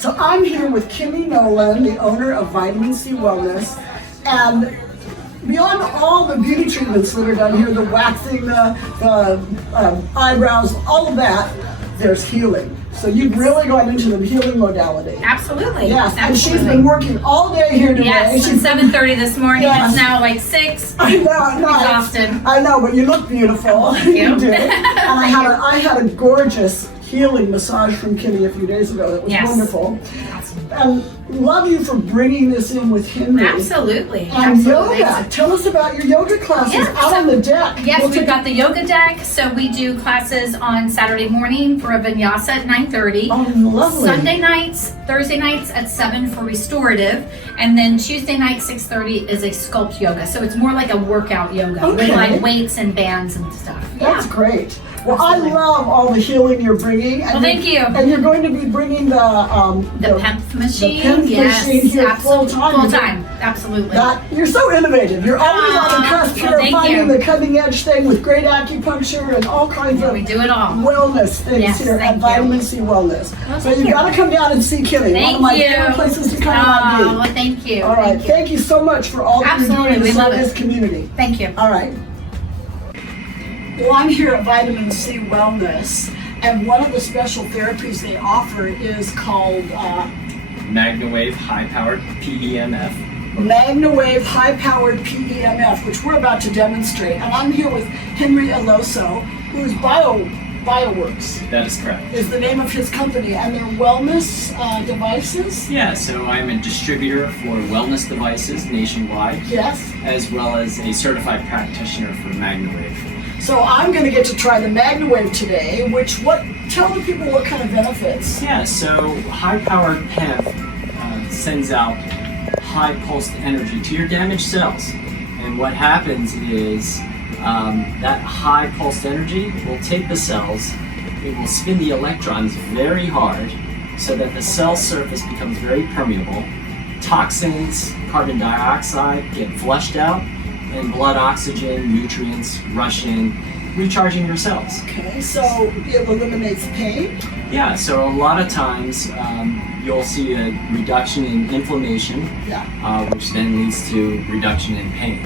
So I'm here with Kimmy Nolan, the owner of Vitamin C Wellness, and beyond all the beauty treatments that are done here, the waxing, the eyebrows, all of that, there's healing. So you've really gone into the healing modality. Absolutely. Yes, absolutely. and she's been working all day here today. Yes, since 7:30 this morning. Yes. It's now like 6. I know, I know. Exhausted. I know, but you look beautiful. Thank you. do. And I had a gorgeous healing massage from Kimmy a few days ago. That was Yes. wonderful. And love you for bringing this in with Henry. Absolutely. And Absolutely. yoga. Tell us about your yoga classes out on the deck. Yes, We'll we've take- got the yoga deck. So we do classes on Saturday morning for a vinyasa at 9:30. Oh, lovely. Sunday nights, Thursday nights at 7 for restorative. And then Tuesday night, 6:30 is a sculpt yoga. So it's more like a workout yoga with Okay. like weights and bands and stuff. That's Yeah. great. Well, Absolutely. I love all the healing you're bringing. And Well, thank you. And you're going to be bringing the PEMF machine. PEMF yes, machine here absolutely. full-time. Full time. Absolutely. You're so innovative. You're always on the cusp well, here of thank finding you. the cutting edge thing with great acupuncture and all kinds of We do it all. wellness things Yes, here thank at you. Vitamin C Wellness. Well, So thank you've you. got to come down and see Kimmy. Thank One of my you. favorite places to come Oh, and well, thank you. All right. Thank you so much for all that you're Absolutely, doing we to love serve it. this community. Thank you. All right. Well, I'm here at Vitamin C Wellness, and one of the special therapies they offer is called MagnaWave High Powered PEMF. MagnaWave High Powered PEMF, which we're about to demonstrate. And I'm here with Henry Aloso, who's BioWorks That is correct. is the name of his company, and they're wellness devices. Yeah, so I'm a distributor for wellness devices nationwide, Yes. as well as a certified practitioner for MagnaWave. So I'm going to get to try the MagnaWave today, tell the people what kind of benefits. Yeah, so high powered PEMF sends out high pulsed energy to your damaged cells. And what happens is that high pulsed energy will take the cells, it will spin the electrons very hard so that the cell surface becomes very permeable. Toxins, carbon dioxide get flushed out, and blood oxygen, nutrients rush in, recharging your cells. Okay, so it eliminates pain. Yeah, so a lot of times you'll see a reduction in inflammation, Yeah. which then leads to reduction in pain.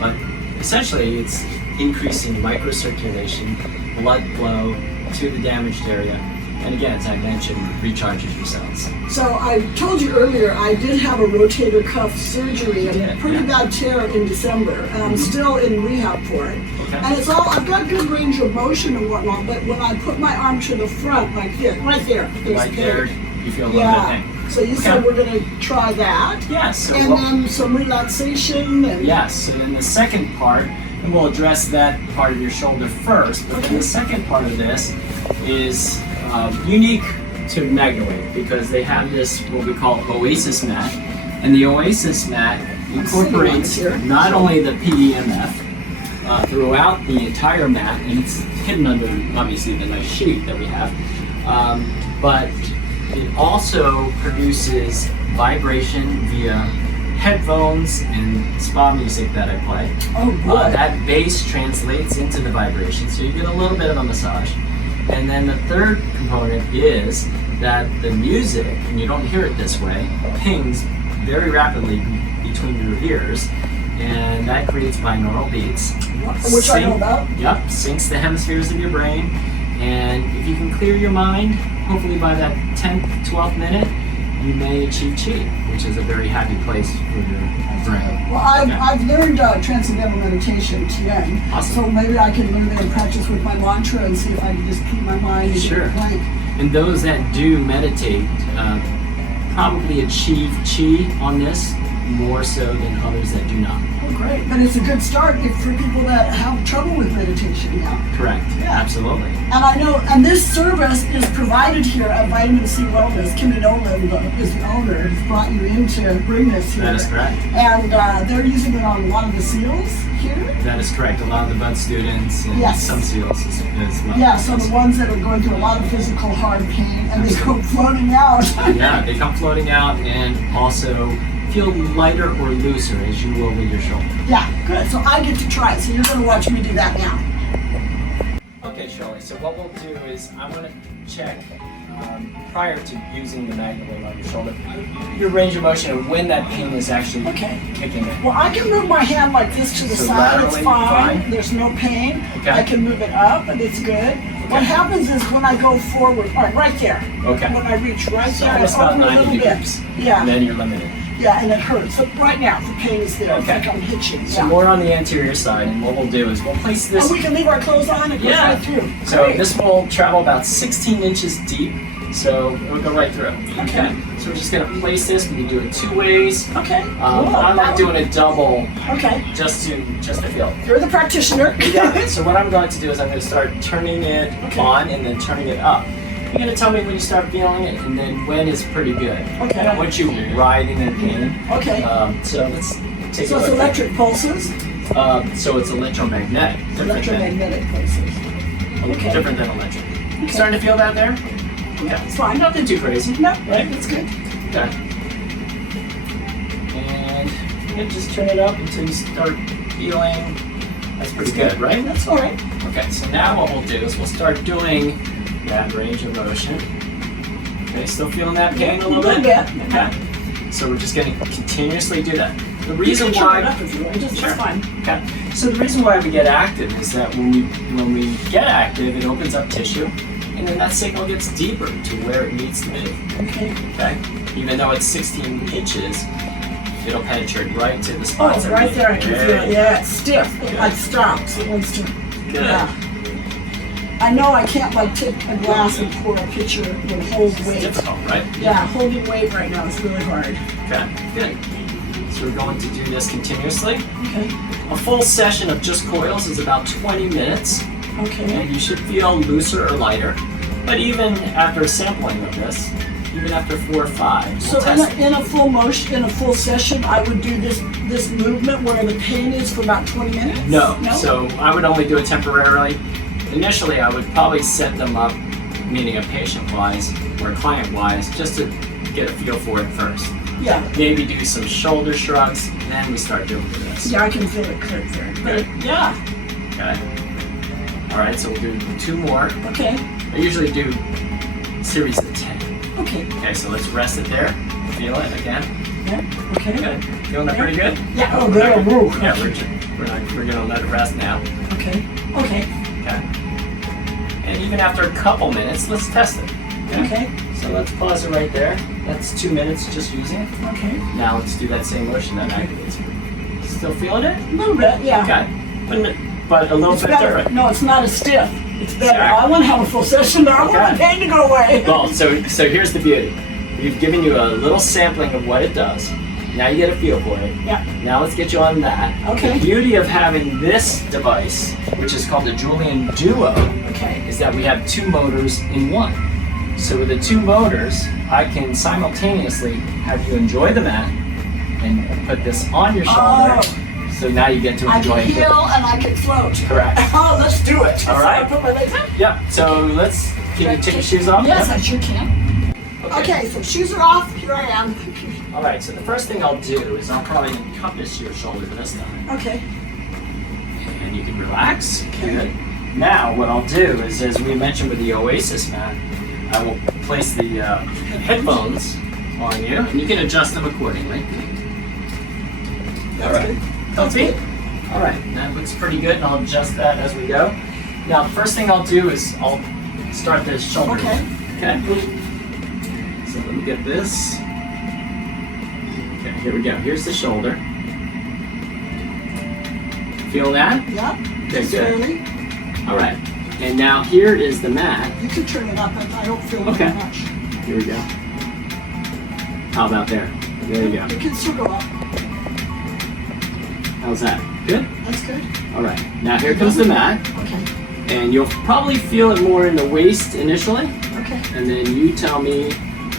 But essentially it's increasing microcirculation, blood flow to the damaged area, and again, as I mentioned, recharges your cells. So I told you earlier, I did have a rotator cuff surgery and Yeah, a pretty yeah. bad tear in December, and I'm still in rehab for it. Okay. And I've got good range of motion and whatnot, but when I put my arm to the front, like this, right there, there's Right pain. there, you feel a little bit of Yeah. pain. So you said Okay. we're going to try that. Yeah, so And then some relaxation and yes, and then the second part, and we'll address that part of your shoulder first, but then the second part of this is unique to MagnaWave because they have this, what we call Oasis mat, and the Oasis mat incorporates sitting on it here. not only the PEMF throughout the entire mat, and it's hidden under obviously the nice sheet that we have, but it also produces vibration via headphones and spa music that I play. oh good. That bass translates into the vibration, so you get a little bit of a massage. And then the third component is that the music, and you don't hear it this way, pings very rapidly between your ears, and that creates binaural beats. Which I know about. Yep, syncs the hemispheres of your brain, and if you can clear your mind, hopefully by that 10th, 12th minute, you may achieve chi, which is a very happy place for your brain. Well, I've learned Transcendental Meditation, TM, Awesome. so maybe I can learn it and practice with my mantra and see if I can just keep my mind and Sure. get blank. And those that do meditate probably achieve chi on this more so than others that do not. Oh, great. But it's a good start for people that have trouble with meditation now. Correct. Yeah. Absolutely. And I know, and this service is provided here at Vitamin C Wellness. Kimmy Nolan is the owner, who's brought you in to bring this here. That is correct. And they're using it on a lot of the seals here. That is correct. A lot of the bud students and Yes. some SEALs as well. Yeah, so the ones that are going through a lot of physical hard pain and they go floating out. Yeah, they come floating out and also feel lighter or looser as you will with your shoulder. Yeah, good. So I get to try it. So you're going to watch me do that now. Okay, Shirley. So what we'll do is I'm going to check prior to using the MagnaWave on your shoulder, your range of motion and when that pain is actually kicking in. Well, I can move my hand like this to the So side. It's laterally, fine. fine. There's no pain. Okay. I can move it up, and it's good. What happens is when I go forward, right there. Okay. When I reach right So there, I almost about open a 90 little degrees. bit. Yeah. And then you're limited. Yeah, and it hurts. So right now, the pain is there. Okay. It's like I'm hitching. So Yeah. more on the anterior side, and what we'll do is we'll place this. And we can leave our clothes on. It goes right through. So Great. this will travel about 16 inches deep. So it'll go right through. Okay. So we're just gonna place this. We can do it 2 ways. Okay. I like doing a double Okay. just to feel it. You're the practitioner. Yeah. So what I'm going to do is I'm going to start turning it on and then turning it up. You're going to tell me when you start feeling it and then when is pretty good. Okay. I don't want you writhing in pain. Okay. So let's take a So look. it's electric pulses. So it's electromagnetic. Electromagnetic pulses. Okay. Different than electric. Starting to feel that there? Yeah, it's fine. Nothing too crazy. No, Right? it's good. Okay. And just turn it up until you start feeling. That's pretty good, right? That's all right. Okay, so now what we'll do is we'll start doing that range of motion. Okay, still feeling that pain a little bit? Yeah. Okay. So we're just going to continuously do that. The You reason can turn why it up if you want. It's Sure. fine. Okay. So the reason why we get active is that when we get active, it opens up tissue, and then that signal gets deeper to where it needs to be. Okay. Okay. Even though it's 16 inches, it'll penetrate right to the Oh, spots. that right we- there I can feel it. Yeah, it's stiff. It like stops. It wants to. Good. Yeah. I know I can't like take a glass and pour a pitcher and hold It's weight. difficult, right? Yeah, holding weight right now is really hard. Okay. Good. So we're going to do this continuously. Okay. A full session of just coils is about 20 minutes, Okay. and you should feel looser or lighter. But even after a sampling of this, even after 4 or 5, So we'll test it. in a full motion, in a full session, I would do this movement where the pain is for about 20 minutes? No. So I would only do it temporarily. Initially, I would probably set them up, meaning a patient-wise or client-wise, just to get a feel for it first. Yeah. Maybe do some shoulder shrugs, and then we start doing this. Yeah, I can feel it click there. But yeah. Okay. All right, so we'll do 2 more. Okay. I usually do a series of 10. Okay. Okay, so let's rest it there. Feel it again. Yeah. Okay. Good. Feeling that pretty good? Yeah. Oh, there. Woo. Yeah, we're gonna let it rest now. Okay. Okay. Okay. And even after a couple minutes, let's test it. Okay. So let's pause it right there. That's 2 minutes just using it. Okay. Now let's do that same motion that activates it. Still feeling it? A little bit. Yeah. Okay. But a little It's bit better. different. No, it's not as stiff. It's better. Exactly. I want to have a full session now. I want Okay. the pain to go away. Well, so here's the beauty. We've given you a little sampling of what it does. Now you get a feel for it. Yeah. Now let's get you on that. Okay. The beauty of having this device, which is called the Julian Duo, Okay. is that we have 2 motors in one. So with the 2 motors, I can simultaneously have you enjoy the mat and put this on your shoulder. Oh. So now you get to I enjoy can it. heal and I can float. Correct. Oh, let's do it. All right. So I put my legs up. Yep. So let's. Can you take your shoes off? Yes, I sure can. Okay, so shoes are off. Here I am. All right. So the first thing I'll do is I'll probably encompass your shoulder this time, Okay. and you can relax. Good. Now what I'll do is, as we mentioned with the Oasis mat, I will place the headphones on you, and you can adjust them accordingly. That's good. Comfy? All right, that looks pretty good, and I'll adjust that as we go. Now, the first thing I'll do is I'll start the shoulder. Okay. Okay. So let me get this. Okay, here we go. Here's the shoulder. Feel that? Yeah. Okay, Just good. barely. All right. And now here is the mat. You can turn it up, but I don't feel Okay. it much. Here we go. How about there? There you go. You can still go up. How's that? Good? That's good. All right. Now here comes the mat. Okay. And you'll probably feel it more in the waist initially. Okay. And then you tell me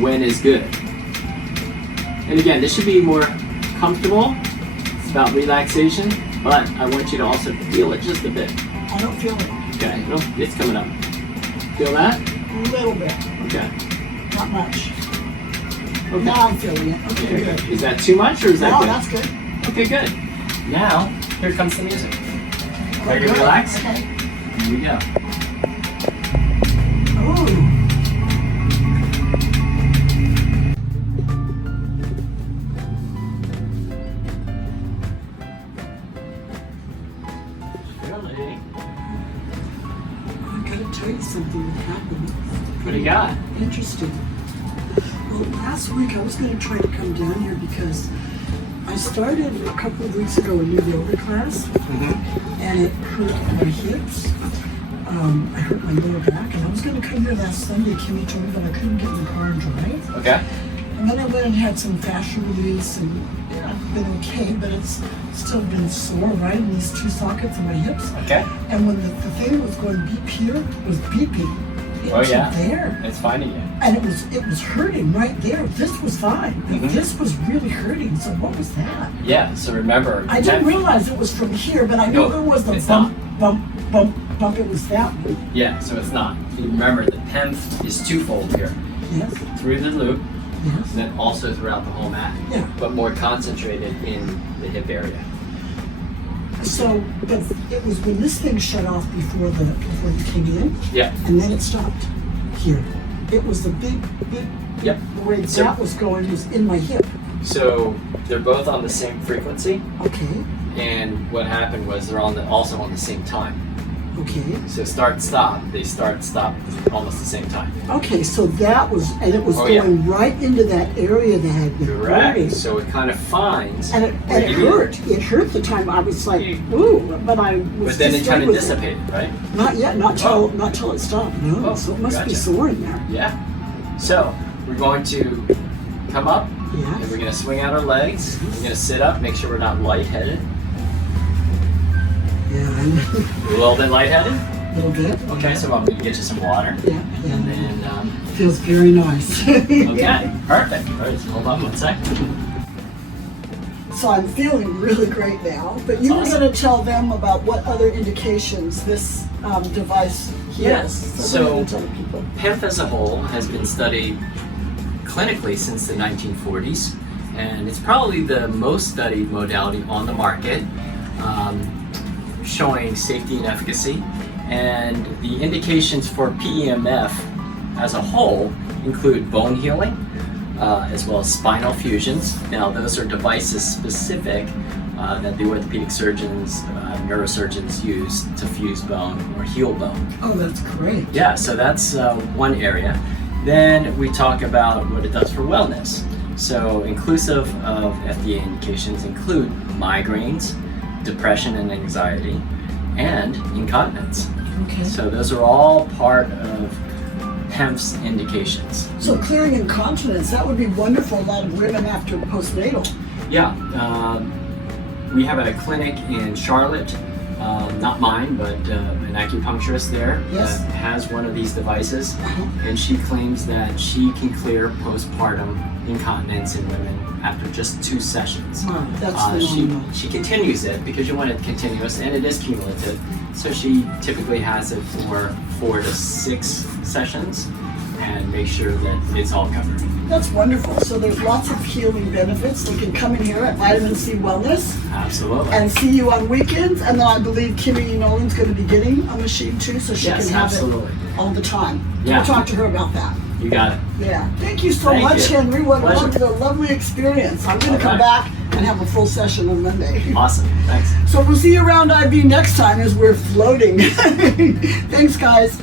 when is good. And again, this should be more comfortable. It's about relaxation, but I want you to also feel it just a bit. I don't feel it. Okay, no, it's coming up. Feel that? A little bit. Okay. Not much. Okay. Now I'm feeling it. Okay, Okay, good. is that too much or is that No, good? that's good. Okay, good. Now, here comes the music. Ready to Good. relax? Okay. Here we go. Ooh. interesting. Well, last week I was going to try to come down here because I started a couple of weeks ago a new yoga class, and it hurt my hips. I hurt my lower back, and I was going to come here last Sunday. Kimmy told me that I couldn't get in the car and drive. Okay. And then I went and had some fascia release, and I've been okay, but it's still been sore, right? In these two sockets in my hips. Okay. And when the thing was going beep here, it was beeping. It wasn't there. It's finding you. And it was hurting right there. This was fine. But this was really hurting. So what was that? Yeah, so remember. I didn't realize it was from here, but I knew it was the bump, bump. It was that one. Yeah, so it's not. You remember, the PEMF is twofold here. Yes. Through the loop, Yes. and then also throughout the whole mat. Yeah. But more concentrated in the hip area. So, but it was when this thing shut off before you came in. Yeah. And then it stopped here. It was the big. Yep. The way that was going was in my hip. So they're both on the same frequency, Okay. and what happened was they're also on the same time. Okay. So start stop, they start stop almost the same time. Okay, so that was, and it was going right into that area that had been hurting. Correct. So it kind of finds. And it hurt. It hurt the time I was like, ooh, but I was. But then it kind of with dissipated, right? Not yet, not till it stopped. No, so it must be sore in there. Yeah. So we're going to come up, Yeah. and we're going to swing out our legs. We're going to sit up, make sure we're not lightheaded. Yeah, A little bit lightheaded. a little bit. Okay, so I'm going to get you some water. Yeah. And then. Feels very nice. Okay, perfect. All right, hold on one sec. So I'm feeling really great now. But you were going to tell them about what other indications this device has. Yes. So, So what are you gonna tell people? PEMF as a whole has been studied clinically since the 1940s, and it's probably the most studied modality on the market, showing safety and efficacy. And the indications for PEMF as a whole include bone healing, as well as spinal fusions. Now, those are devices specific that the orthopedic surgeons, neurosurgeons use to fuse bone or heal bone. Oh, that's great. Yeah, so that's one area. Then we talk about what it does for wellness. So inclusive of FDA indications include migraines, depression and anxiety, and incontinence. Okay. So those are all part of PEMF's indications. So clearing incontinence, that would be wonderful. A lot of women after postnatal. Yeah, we have a clinic in Charlotte, not mine, but an acupuncturist there Yes. that has one of these devices, and she claims that she can clear postpartum incontinence in women after just 2 sessions. Wow, that's phenomenal. She continues it because you want it continuous, and it is cumulative. So she typically has it for 4 to 6 sessions and make sure that it's all covered. That's wonderful. So there's lots of healing benefits. They can come in here at Vitamin C Wellness Absolutely. and see you on weekends. And then I believe Kimmy Nolan's going to be getting a machine too, so she Yes, can have absolutely. it all the time. Yeah. We'll talk to her about that. You got it. Yeah. Thank you so Thank much, you. Henry. What Pleasure. a lovely experience. I'm going to come Okay. back and have a full session on Monday. Awesome. Thanks. So we'll see you around IB next time as we're floating. Thanks, guys.